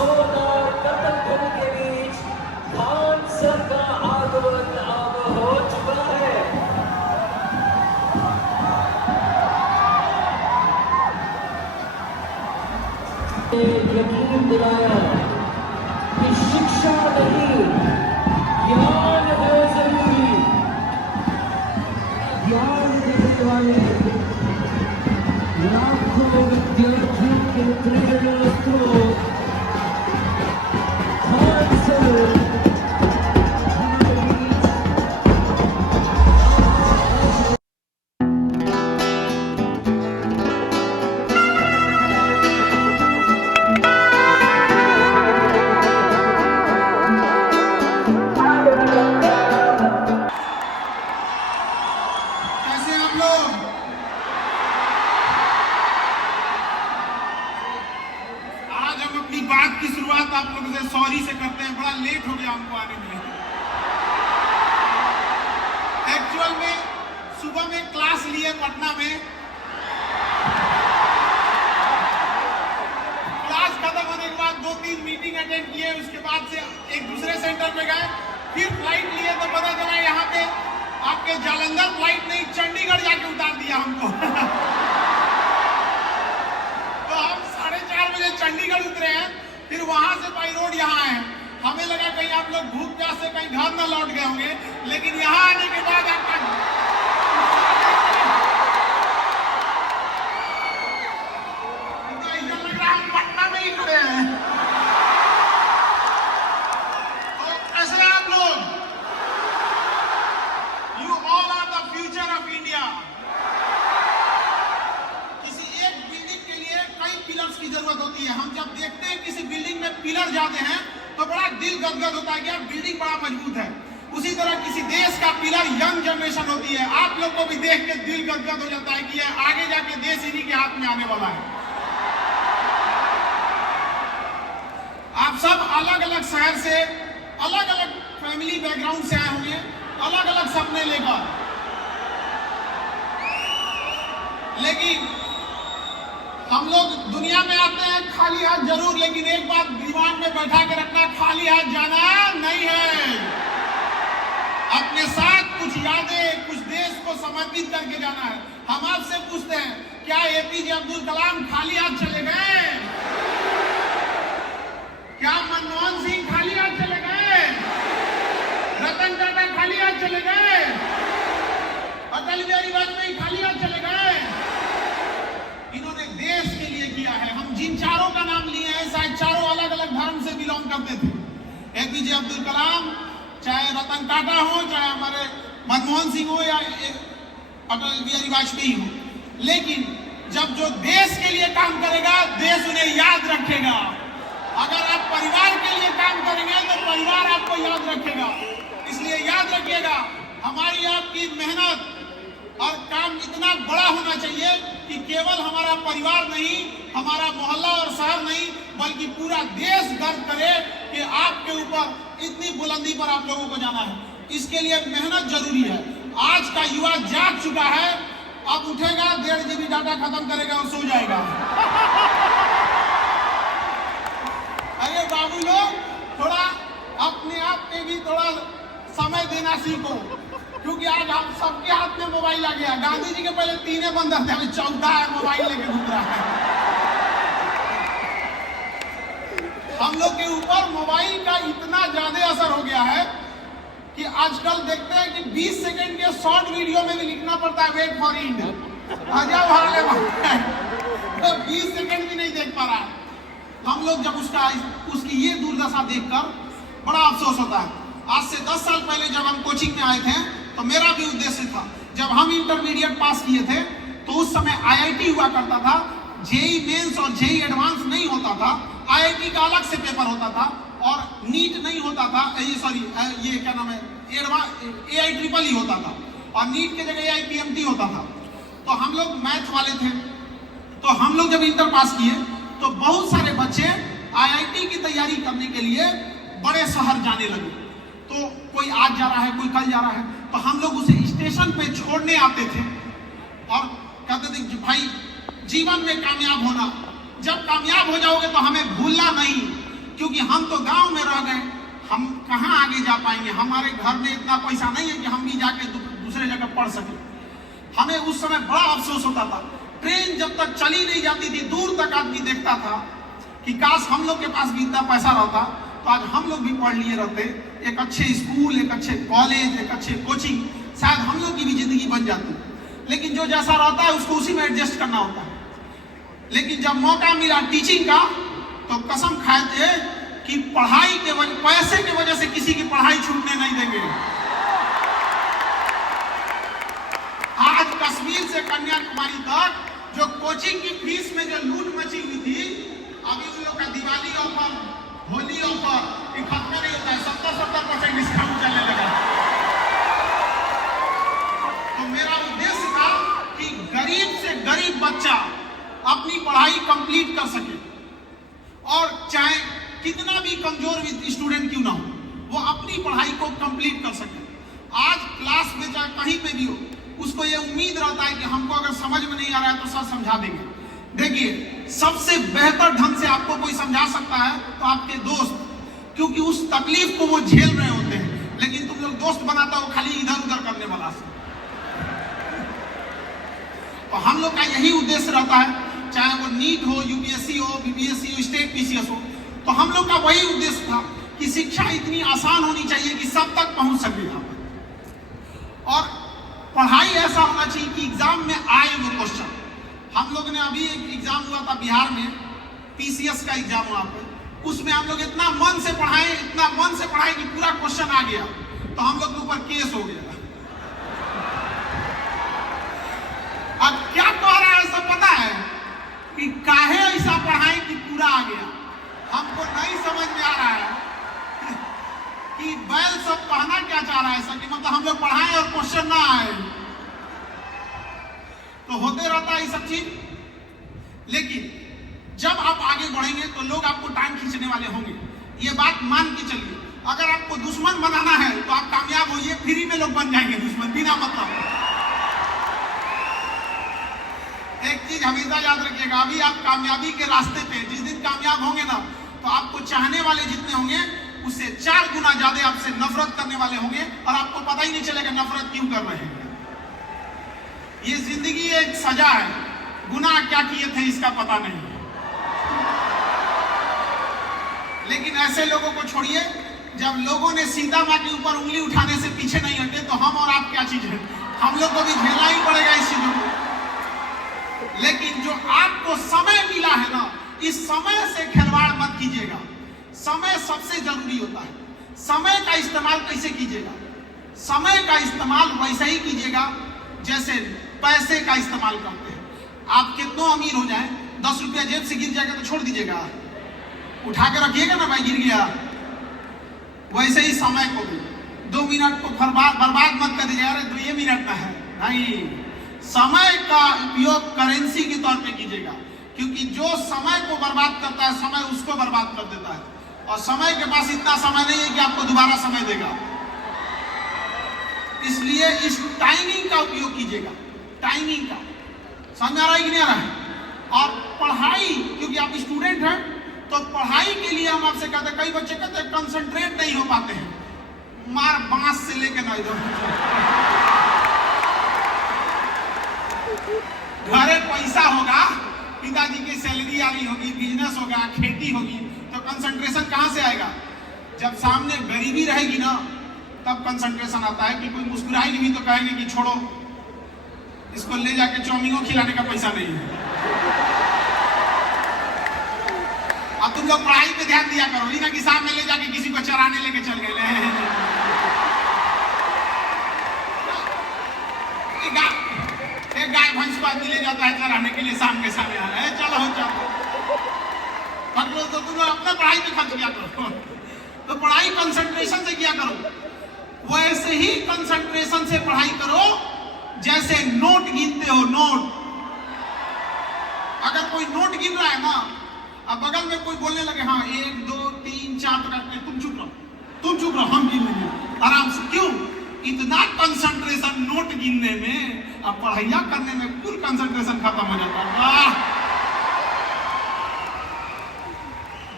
जोरदार कतल ध्वनि के बीच खान सर का आगमन अब हो चुका है। यकीन दिलाया कि शिक्षा नहीं, ज्ञान है जरूरी। ज्ञान देने वाले लाखों विद्यार्थियों के प्रेरणा स्रोत खान सर बात की शुरुआत आप लोगों से सॉरी से करते हैं। बड़ा लेट हो गया हमको आने में। एक्चुअल में सुबह में क्लास लिए पटना में, क्लास खत्म होने के बाद 2-3 मीटिंग अटेंड किए, उसके बाद से एक दूसरे सेंटर पे गए, फिर फ्लाइट लिए तो पता चला यहाँ पे आपके जालंधर फ्लाइट नहीं, चंडीगढ़ जाके उतार दिया हमको। तो हम 4:30 बजे चंडीगढ़ उतरे हैं, फिर वहां से बाई रोड यहाँ आए। हमें लगा कहीं आप लोग भूख प्यास से कहीं घर न लौट गए होंगे, लेकिन यहाँ आने के बाद आपका ऐसा लग रहा है हम पटना में ही खड़े हैं। तो कैसे आप लोग? You all are the future of India. किसी एक बिल्डिंग के लिए कई पिलर्स की जरूरत होती है। हम जब देखते हैं किसी बिल्डिंग में पिलर जाते हैं तो बड़ा दिल गदगद होता है कि यार बिल्डिंग बड़ा मजबूत है। उसी तरह किसी देश का पिलर यंग जनरेशन होती है। आप लोग को भी देख के दिल गदगद हो जाता है कि ये आगे जाके देश इन्हीं के हाथ में आने वाला है। आप सब अलग अलग शहर से, अलग अलग फैमिली बैकग्राउंड से आए होंगे, अलग अलग सपने लेकर, लेकिन हम लोग दुनिया में आते हैं खाली हाथ जरूर, लेकिन एक बात दिमाग में बैठा के रखना, खाली हाथ जाना नहीं है। अपने साथ कुछ यादें, कुछ देश को समर्पित करके जाना है। हम आपसे पूछते हैं, क्या एपीजे अब्दुल कलाम खाली हाथ चले गए? क्या मनमोहन सिंह खाली हाथ चले गए? रतन टाटा खाली हाथ चले गए? अटल बिहारी वाजपेयी खाली हाथ चले गए? इन्होंने देश के लिए किया है। हम जिन चारों का नाम लिए हैं, शायद चारों अलग अलग धर्म से बिलोंग करते थे। एपीजे अब्दुल कलाम, चाहे रतन टाटा हो, चाहे हमारे मनमोहन सिंह हो या अटल बिहारी वाजपेयी हो, लेकिन जब जो देश के लिए काम करेगा, देश उन्हें याद रखेगा। अगर आप परिवार के लिए काम करेंगे तो परिवार आपको याद रखेगा। इसलिए याद रखिएगा, हमारी आपकी मेहनत और काम इतना बड़ा होना चाहिए कि केवल हमारा परिवार नहीं, हमारा मोहल्ला और शहर नहीं, बल्कि पूरा देश गर्व करे कि आपके ऊपर इतनी बुलंदी पर आप लोगों को जाना है। इसके लिए मेहनत जरूरी है। आज का युवा जाग चुका है, अब उठेगा, 1.5 GB डाटा खत्म करेगा और सो जाएगा। अरे बाबू लोग, थोड़ा अपने आप पे भी थोड़ा समय देना सीखो, क्योंकि आज हम सबके हाथ में मोबाइल आ गया। गांधी जी के पहले 3 बंदर थे, अभी 14 है मोबाइल लेके घूम रहा है। हम लोग के ऊपर मोबाइल का इतना ज्यादा असर हो गया है कि आजकल देखते हैं कि 20 सेकंड के शॉर्ट वीडियो में भी लिखना पड़ता है वेट फॉर इंड, तो 20 सेकंड भी नहीं देख पा रहा है। हम लोग जब उसकी ये दुर्दशा देखकर बड़ा अफसोस होता है। आज से 10 साल पहले जब हम कोचिंग में आए थे, तो मेरा भी उद्देश्य था, जब हम इंटरमीडिएट पास किए थे तो उस समय आईआईटी हुआ करता था, जेई मेंस और जेई एडवांस नहीं होता था, आईआईटी का अलग से पेपर होता था, और नीट नहीं होता था, ये क्या नाम है, एआई ट्रिपल ही होता था, और नीट के जगह एआईपीएमटी होता था। तो हम लोग मैथ वाले थे, तो हम लोग जब इंटर पास किए तो बहुत सारे बच्चे आईआईटी की तैयारी करने के लिए बड़े शहर जाने लगे। तो कोई आज जा रहा है, कोई कल जा रहा है, तो हम लोग उसे स्टेशन पे छोड़ने आते थे और कहते थे कि भाई जीवन में कामयाब होना, जब कामयाब हो जाओगे तो हमें भूलना नहीं, क्योंकि हम तो गांव में रह गए, हम कहाँ आगे जा पाएंगे, हमारे घर में इतना पैसा नहीं है कि हम भी जाके दूसरे जगह पढ़ सके। हमें उस समय बड़ा अफसोस होता था, ट्रेन जब तक चली नहीं जाती थी दूर तक आदमी देखता था कि काश हम लोग के पास भी इतना पैसा रहता तो आज हम लोग भी पढ़ लिए रहते, एक अच्छे स्कूल, एक अच्छे कॉलेज, एक अच्छे कोचिंग, शायद हम लोग की भी जिंदगी बन जाती। लेकिन जो जैसा रहता है उसको उसी में एडजस्ट करना होता है। लेकिन जब मौका मिला टीचिंग का तो कसम खाए थे कि पढ़ाई के वजह, पैसे के वजह से किसी की पढ़ाई छूटने नहीं देंगे। आज कश्मीर से कन्याकुमारी तक जो कोचिंग की फीस में जो लूट मची हुई थी, अभी उन लोग का दिवाली ऑफर, होली ऑफर ये खत्म नहीं होता है, 70% डिस्काउंट चलने लगा। तो मेरा उद्देश्य था कि गरीब से गरीब बच्चा अपनी पढ़ाई कंप्लीट कर सके, और चाहे कितना भी कमजोर स्टूडेंट क्यों ना हो, वो अपनी पढ़ाई को कंप्लीट कर सके। आज क्लास में चाहे कहीं पे भी हो, उसको ये उम्मीद रहता है कि हमको अगर समझ में नहीं आ रहा है तो सर समझा देंगे। देखिए, सबसे बेहतर ढंग से आपको कोई समझा सकता है तो आपके दोस्त, क्योंकि उस तकलीफ को वो झेल रहे होते हैं। लेकिन तुम लोग दोस्त बनाता हो खाली इधर उधर करने वाला से। तो हम लोग का यही उद्देश्य रहता है, चाहे वो नीट हो, यूपीएससी हो, बीपीएससी हो, स्टेट पीसीएस हो, तो हम लोग का वही उद्देश्य था कि शिक्षा इतनी आसान होनी चाहिए कि सब तक पहुंच सके यहाँ पर। और पढ़ाई ऐसा होना चाहिए कि एग्जाम में आए वो क्वेश्चन। हम लोग ने अभी एक एग्जाम हुआ था बिहार में, पीसीएस का एग्जाम हुआ पे, उसमें हम लोग इतना मन से पढ़ाए कि पूरा क्वेश्चन आ गया, तो हम लोग के ऊपर केस हो गया। अब क्या कह रहा है सब पता है कि काहे ऐसा पढ़ाए कि पूरा आ गया। हमको नहीं समझ में आ रहा है कि बैल सब कहना क्या चाह रहा है सर, कि मतलब हम लोग पढ़ाएं और क्वेश्चन ना आए। तो होते रहता है ये सब चीज। लेकिन जब आप आगे बढ़ेंगे तो लोग आपको टांग खींचने वाले होंगे, ये बात मान के चलिए। अगर आपको दुश्मन बनाना है तो आप कामयाब होइए, फ्री में लोग बन जाएंगे दुश्मन बिना मतलब। एक चीज हमेशा याद रखिएगा, अभी आप कामयाबी के रास्ते पे, जिस दिन कामयाब होंगे ना तो आपको चाहने वाले जितने होंगे उससे 4 गुना ज्यादा आपसे नफरत करने वाले होंगे, और आपको पता ही नहीं चलेगा नफरत क्यों कर रहे हैं। ये जिंदगी एक सजा है, गुनाह क्या किए थे इसका पता नहीं। लेकिन ऐसे लोगों को छोड़िए, जब लोगों ने सीता माँ के ऊपर उंगली उठाने से पीछे नहीं हटे तो हम और आप क्या चीज है, हम लोग को भी झेलना ही पड़ेगा इस चीजों को। लेकिन जो आपको समय मिला है ना, इस समय से खिलवाड़ मत कीजिएगा। समय सबसे जरूरी होता है। समय का इस्तेमाल कैसे कीजिएगा? समय का इस्तेमाल वैसे ही कीजिएगा जैसे पैसे का इस्तेमाल करते हैं। आप कितना अमीर हो जाए, 10 रुपया जेब से गिर जाएगा तो छोड़ दीजिएगा, उठा के रखिएगा ना, भाई गिर गया। वैसे ही समय को भी 2 मिनट को बर्बाद मत कर दीजिएगा, अरे 2 मिनट का है नहीं। समय का उपयोग करेंसी के तौर पे कीजिएगा, क्योंकि जो समय को बर्बाद करता है समय उसको बर्बाद कर देता है, और समय के पास इतना समय नहीं है कि आपको दोबारा समय देगा। इसलिए इस टाइमिंग का उपयोग कीजिएगा, टाइमिंग का। समझ आ रहा है कि नहीं आ रहा है? और पढ़ाई, क्योंकि आप स्टूडेंट हैं तो पढ़ाई के लिए हम आपसे कहते हैं, कई बच्चे कहते हैं कंसंट्रेट नहीं हो पाते हैं, मार बांस से लेके ना इधर। घरे पैसा होगा, पिताजी की सैलरी आ रही होगी, बिजनेस होगा, खेती होगी, तो कंसंट्रेशन कहां से आएगा? जब सामने गरीबी रहेगी ना तब कंसंट्रेशन आता है। कि कोई मुस्कुराएगी भी तो कहेंगे कि छोड़ो, इसको ले जाके चाउमीनों खिलाने का पैसा नहीं है। अब तुम लोग पढ़ाई पे ध्यान दिया करो, ना कि सामने ले जाके किसी को चराने लेके चल गए। एक गाय भैंस को आदमी ले जाता है चराने के लिए, शाम के समय आ रहा है, चलो तो तुम लोग अपना पढ़ाई पे खर्च किया करो। तो पढ़ाई कंसंट्रेशन से किया करो। वैसे ही कंसंट्रेशन से पढ़ाई करो जैसे नोट गिनते हो। नोट, अगर कोई नोट गिन रहा है ना, अब बगल में कोई बोलने लगे हाँ 1 2 3 4 करके, तुम चुप रहो, हम गिन लेंगे आराम से। क्यों? इतना कंसंट्रेशन नोट गिनने में, अब पढ़ाइया करने में फुल कंसंट्रेशन खत्म हो जाता है।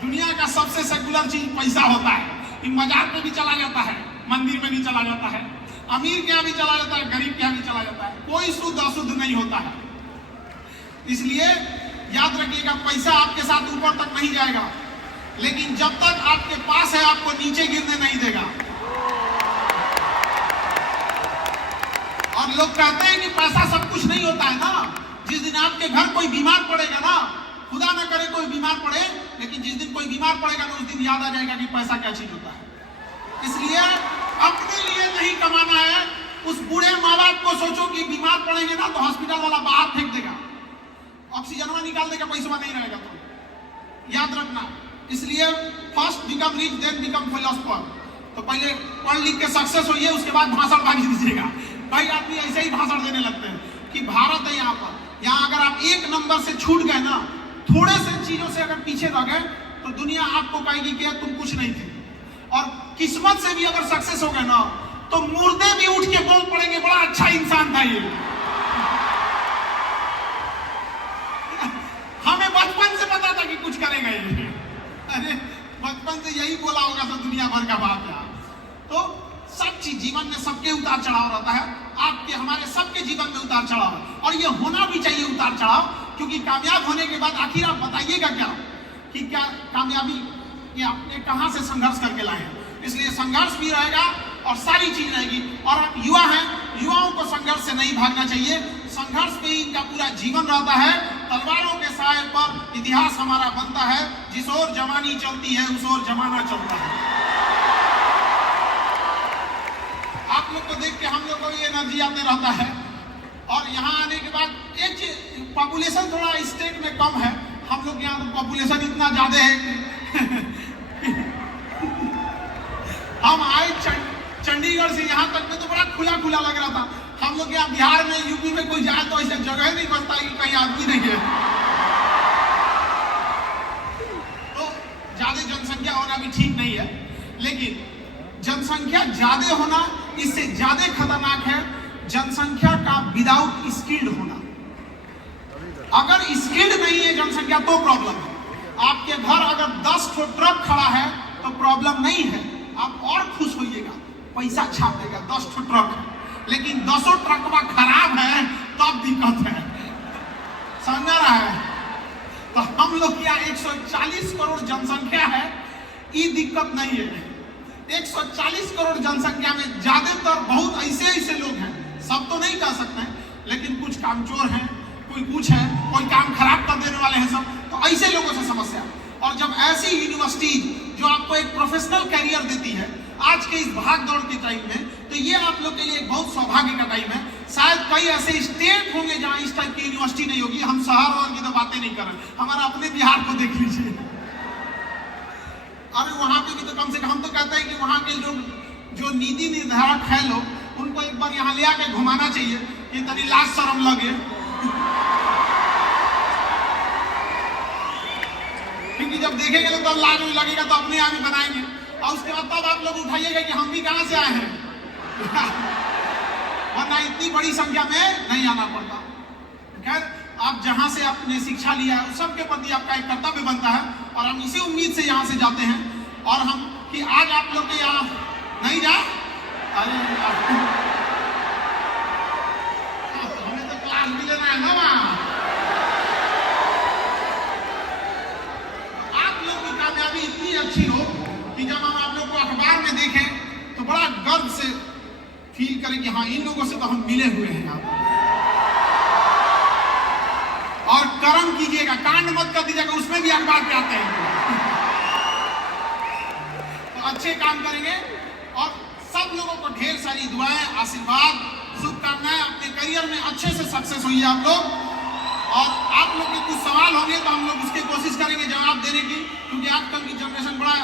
दुनिया का सबसे सेकुलर चीज पैसा होता है। ये मजार में भी चला जाता है, मंदिर में भी चला जाता है, अमीर के यहाँ भी चला जाता है, गरीब के यहाँ भी चला जाता है, कोई शुद्ध अशुद्ध नहीं होता है। इसलिए याद रखिएगा, पैसा आपके साथ ऊपर तक नहीं जाएगा, लेकिन जब तक आपके पास है आपको नीचे गिरने नहीं देगा। और लोग कहते हैं कि पैसा सब कुछ नहीं होता है ना। जिस दिन आपके घर कोई बीमार पड़ेगा ना, खुदा न करे कोई बीमार पड़े, लेकिन जिस दिन कोई बीमार पड़ेगा ना, उस दिन याद आ जाएगा कि पैसा क्या चीज होता है। इसलिए अपने लिए नहीं कमाना है। उस बूढ़े माँ बाप को सोचो कि बीमार पड़ेंगे ना तो हॉस्पिटल वाला बाहर फेंक देगा, ऑक्सीजनवा निकाल देगा, पैसा नहीं रहेगा। तो याद रखना, इसलिए first become rich then become philosopher. तो पहले पढ़ लिख के सक्सेस होइए, उसके बाद भाषण बाकी दीजिएगा। कई आदमी ऐसे ही भाषण देने लगते हैं कि भारत है यहाँ पर, यहाँ अगर आप एक नंबर से छूट गए ना, थोड़े से चीजों से अगर पीछे रह गए तो दुनिया आपको कहेगी कि तुम कुछ नहीं थे। और किस्मत से भी अगर सक्सेस हो गए ना तो मुर्दे भी उठ के बोल पड़ेंगे, बड़ा अच्छा इंसान था ये। हमें बचपन से पता था कि कुछ करेगा ये। अरे बचपन से यही बोला होगा तो दुनिया भर का बात है। तो सब चीज जीवन में सबके उतार चढ़ाव रहता है, आपके हमारे सबके जीवन में उतार चढ़ाव, और ये होना भी चाहिए उतार चढ़ाव, क्योंकि कामयाब होने के बाद आखिर आप बताइएगा क्या कि क्या कामयाबी ये आपने कहां से संघर्ष करके लाए हैं। इसलिए संघर्ष भी रहेगा और सारी चीज रहेगी। और आप युवा हैं, युवाओं को संघर्ष से नहीं भागना चाहिए, संघर्ष पे ही इनका पूरा जीवन रहता है। तलवारों के साए पर इतिहास हमारा बनता है, जिस ओर जवानी चलती है उस ओर जमाना चलता है। आप लोग को देख के हम लोग को भी एनर्जी आते रहता है। और यहाँ आने के बाद एक चीज, पॉपुलेशन थोड़ा स्टेट में कम है, हम लोग यहाँ तो पॉपुलेशन इतना ज्यादा है कि हम आए चंडीगढ़ से यहाँ तक में तो बड़ा खुला खुला लग रहा था। हम लोग यहाँ बिहार में, यूपी में कोई जाए तो ऐसे जगह नहीं बचता कि कहीं आदमी नहीं है। तो ज्यादा जनसंख्या होना भी ठीक नहीं है, लेकिन जनसंख्या ज्यादा होना इससे ज्यादा खतरनाक है जनसंख्या का विदाउट स्किल्ड होना। अगर स्किल्ड नहीं है जनसंख्या तो प्रॉब्लम है। आपके घर अगर 10 ट्रक खड़ा है तो प्रॉब्लम नहीं है, आप और खुश होइएगा, पैसा छापेगा 10 ट्रक है, लेकिन 10 ट्रकवा खराब है तब दिक्कत है, समझ रहा है। तो हम लोग यहाँ 140 करोड़ जनसंख्या है, ये दिक्कत नहीं है। 140 करोड़ जनसंख्या में ज्यादातर बहुत ऐसे लोग हैं, सब तो नहीं कह सकते हैं, लेकिन कुछ कामचोर हैं, कोई कुछ है, कोई काम खराब कर देने वाले हैं सब, तो ऐसे लोगों से समस्या। और जब ऐसी यूनिवर्सिटी जो आपको एक प्रोफेशनल कैरियर देती है आज के इस भाग दौड़ के टाइम में, तो ये आप लोग के लिए एक बहुत सौभाग्य का टाइम है। शायद कई ऐसे स्टेट होंगे जहां इस टाइप की यूनिवर्सिटी नहीं होगी। हम शहर और की तो बातें नहीं कर रहे, हमारा अपने बिहार को देख लीजिए। अरे वहां पे भी तो कम से कम, हम तो कहते हैं कि वहां के लोग जो नीति निर्धारक है लोग, उनको एक बार यहाँ ले आके घुमाना चाहिए कि तनी लाज शर्म लगे। क्योंकि जब देखेंगे तो तब लाज में लगेगा तो अपने आप ही बनाएंगे, और उसके बाद तब आप लोग उठाइएगा कि हम भी कहां से आए हैं। वरना इतनी बड़ी संख्या में नहीं आना पड़ता। खैर, आप जहां से आपने शिक्षा लिया है उस सब के प्रति आपका एक कर्तव्य बनता है, और हम इसी उम्मीद से यहाँ से जाते हैं। और हम कि आज आप लोग के यहाँ नहीं जाए, अरे हमें तो क्लास भी लेना है ना वहाँ। आप लोग की कामयाबी इतनी अच्छी हो कि जब हम आप लोग को अखबार में देखें तो बड़ा गर्व से फील करें कि हाँ, इन लोगों से तो हम मिले हुए हैं यहाँ पर। और कर्म कीजिएगा, कांड मत कर दीजिएगा, उसमें भी अखबार पे आते हैं। तो अच्छे काम करेंगे, और सब लोगों को ढेर सारी दुआएं, आशीर्वाद, शुभकामनाएं, अपने करियर में अच्छे से सक्सेस होइए आप लोग। और आप लोग के कुछ सवाल होंगे तो हम लोग उसकी कोशिश करेंगे जवाब देने की, क्योंकि आजकल की जनरेशन बड़ा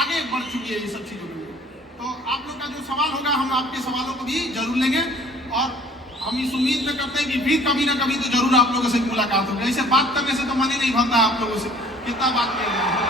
आगे बढ़ चुकी है ये सब चीजों में। तो आप लोग का जो सवाल होगा हम आपके सवालों को भी जरूर लेंगे, और हम इस उम्मीद में करते हैं कि फिर कभी ना कभी तो जरूर आप लोगों से मुलाकात होगी। ऐसे बात करने से तो मन ही नहीं भरता है आप लोगों से, कितना बात करेंगे।